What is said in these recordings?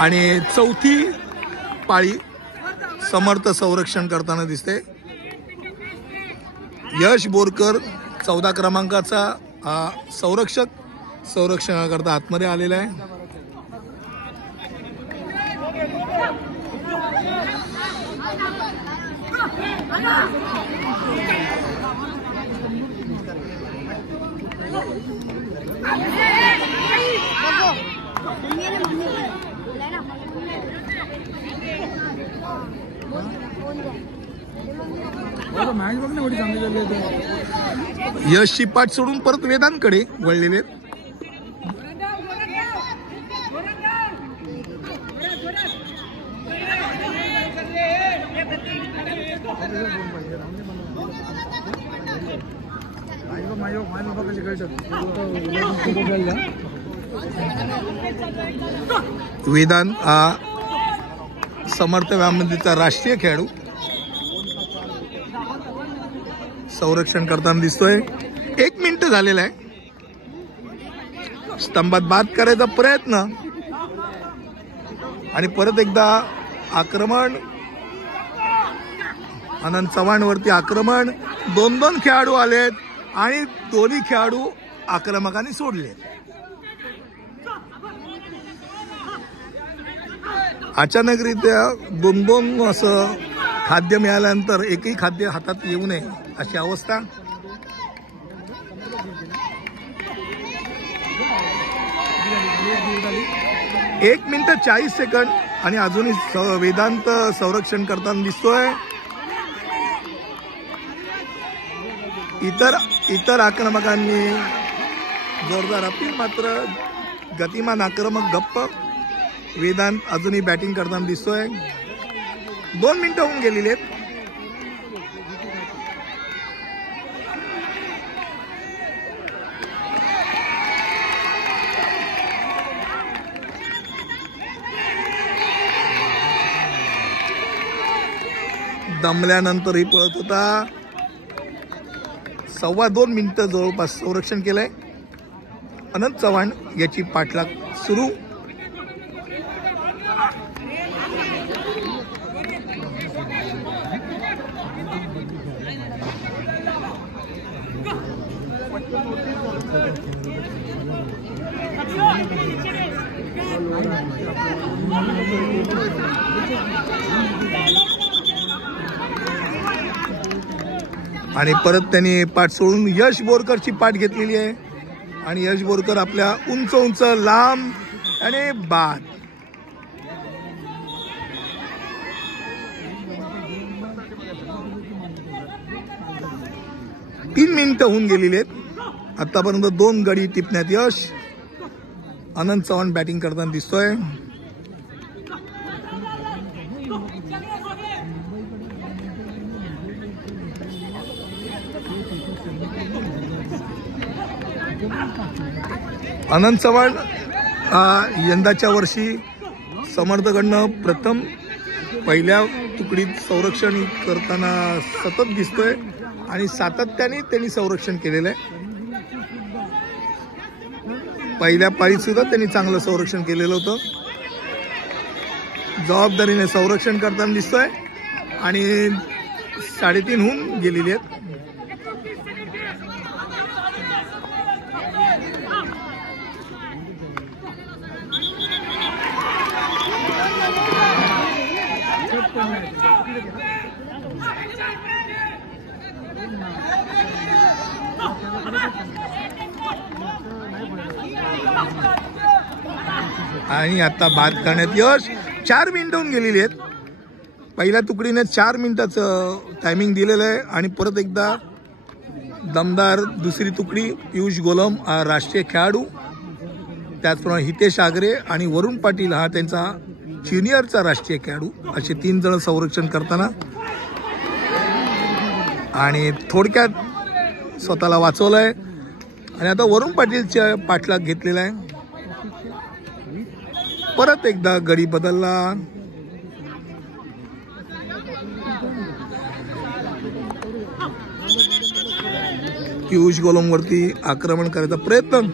आणि चौथी पाळी समर्थ संरक्षण करताना दिसते। यश बोरकर 14 क्रमांकाचा संरक्षणाकरता आतमध्ये आलेला आहे। यशची पाठ सोडून परत वेदांकडे वळलेले। वेदांत हा समर्थ व्यायाममंदिरचा राष्ट्रीय खेळाडू संरक्षण करताना दिसतोय। 1 मिनिट झालेला आहे। स्तंभात बाद करायचा प्रयत्न आणि परत एकदा आक्रमण। आनंद चव्हाण वरती आक्रमण। 2 खेळाडू आलेत आणि दोन्ही खेळाडू आक्रमकांनी सोडले। अचानकरित्या 2 असं खाद्य मिळाल्यानंतर एकही खाद्य हातात येऊ नये अशी अवस्था। एक मिनिट 40 सेकंद आणि अजूनही वेदांत संरक्षण करताना दिसतोय। इतर आक्रमकांनी जोरदार अपील, मात्र गतिमान आक्रमक गप्प। वेदांत अजूनही बॅटिंग करताना दिसतोय। 2 मिनिटं होऊन गेलेली आहेत। दमल्यानंतरही पळत होता। 2.25 मिनिटं जवळपास संरक्षण केलंय। अनंत चव्हाण याची पाठलाग सुरू। आणि परत त्यांनी पाठ सोडून यश बोरकरची पाठ घेतलेली आहे आणि यश बोरकर आपल्या उंच लांब आणि बाद। 3 मिनिटं होऊन गेलेली आहेत। आतापर्यंत 2 गडी टिपण्यात यश। अनंत चव्हाण बॅटिंग करताना दिसतोय। अनंत चव्हाण यंदाच्या वर्षी समर्थकडनं प्रथम पहिल्या तुकडीत संरक्षण करताना सतत दिसतोय आणि सातत्याने त्यांनी संरक्षण केलेलं आहे। पहिल्या पाळीत सुद्धा त्यांनी चांगलं संरक्षण केलेलं होतं। जबाबदारीने संरक्षण करताना दिसतोय आणि 3.5 होऊन गेलेली आहेत। आणि आता बाद करण्यात यश। 4 मिनिटं होऊन गेलेली आहेत। पहिल्या तुकडीने 4 मिनिटाचं टायमिंग दिलेलं आहे आणि परत एकदा दमदार दुसरी तुकडी पियुष गोलम राष्ट्रीय खेळाडू, त्याचप्रमाणे हितेश आगरे आणि वरुण पाटील हा त्यांचा ज्युनियरचा राष्ट्रीय खेळाडू, असे 3 जण संरक्षण करताना आणि थोडक्यात स्वतःला वाचवलंय आणि आता वरुण पाटीलच्या पाठलाग घेतलेला आहे। परत एकदा गडी बदलला। पियुष गोलम वरती आक्रमण करायचा प्रयत्न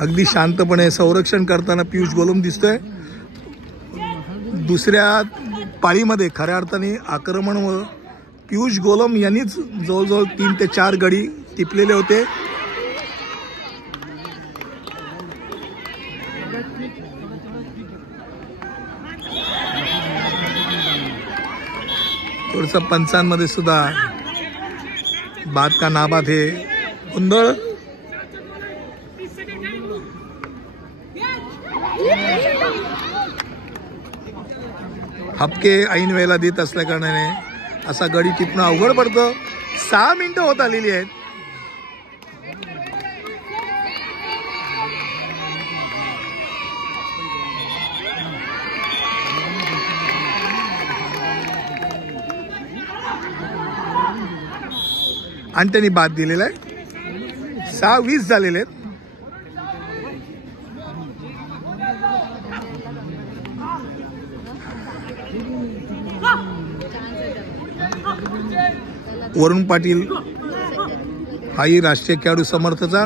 अगदी शांतपणे संरक्षण करताना पियुष गोलम दिसतोय. दुसऱ्या पाळीमध्ये खऱ्या अर्थाने आक्रमण व पियुष गोलम यांनीच जवळजवळ 3 ते 4 गडी टिपलेले होते. थोडस पंचांमध्ये सुद्धा बाद का नाबाद हे गोंधळ. हपके ऐन वेळेला देत असल्या कारणाने असा गडी टिपणं अवघड पडतं. 6 मिनिटं होत आलेली आहेत. आणि त्यांनी बाद दिलेला आहे. 6:20 झालेले आहेत. वरुण पाटील हाही राष्ट्रीय खेळाडू समर्थचा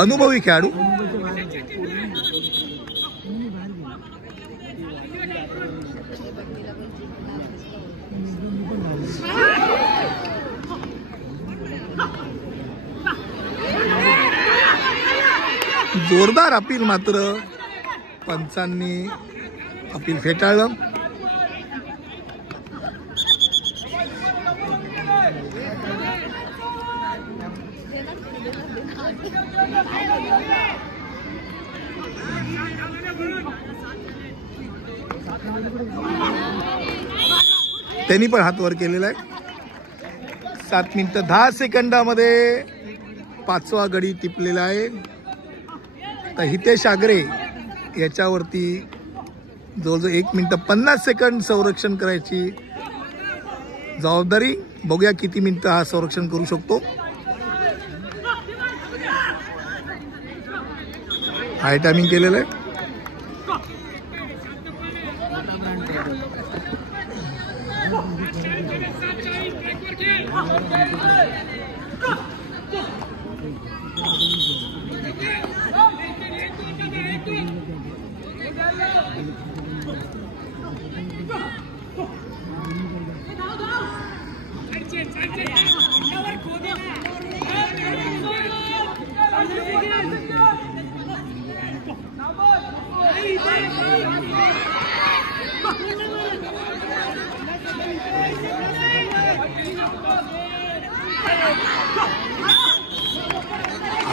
अनुभवी खेळाडू. जोरदार अपील मात्र पंचांनी अपील फेटाळलं. त्यांनी पण हात वर केलेला आहे. 7 मिनिटं 10 सेकंदामध्ये 5वा गडी टिपलेला आहे. तर हितेश आगरे याच्यावरती जवळजवळ 1 मिनिट 50 सेकंद संरक्षण करायची जबाबदारी. बघूया किती मिनिटं हा संरक्षण करू शकतो. हाय टायमिंग केलेलं आहे.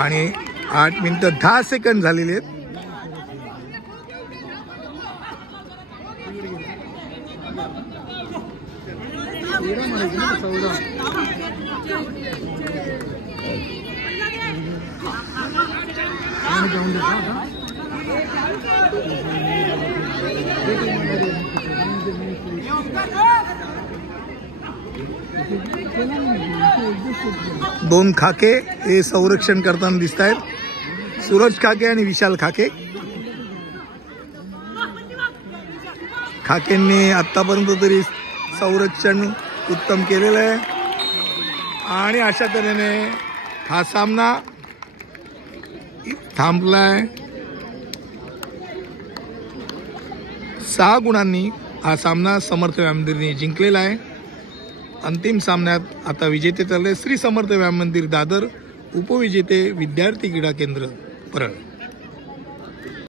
आणि 8 मिनिटं 10 सेकंद झालेले आहेत. दोन खाके हे संरक्षण करताना दिसत आहेत. सूरज खाके आणि विशाल खाके. खाकेंनी आतापर्यंत तरी संरक्षण उत्तम केलेलं आहे. आणि अशा तऱ्हेने हा सामना थांबलाय. 6 गुणांनी हा सामना समर्थ व्यायाम मंदिरने जिंकलेला आहे. अंतिम सामन्यात आता विजेते ठरले श्री समर्थ व्यायाम मंदिर दादर, उपविजेते विद्यार्थी क्रीडा केंद्र परळ.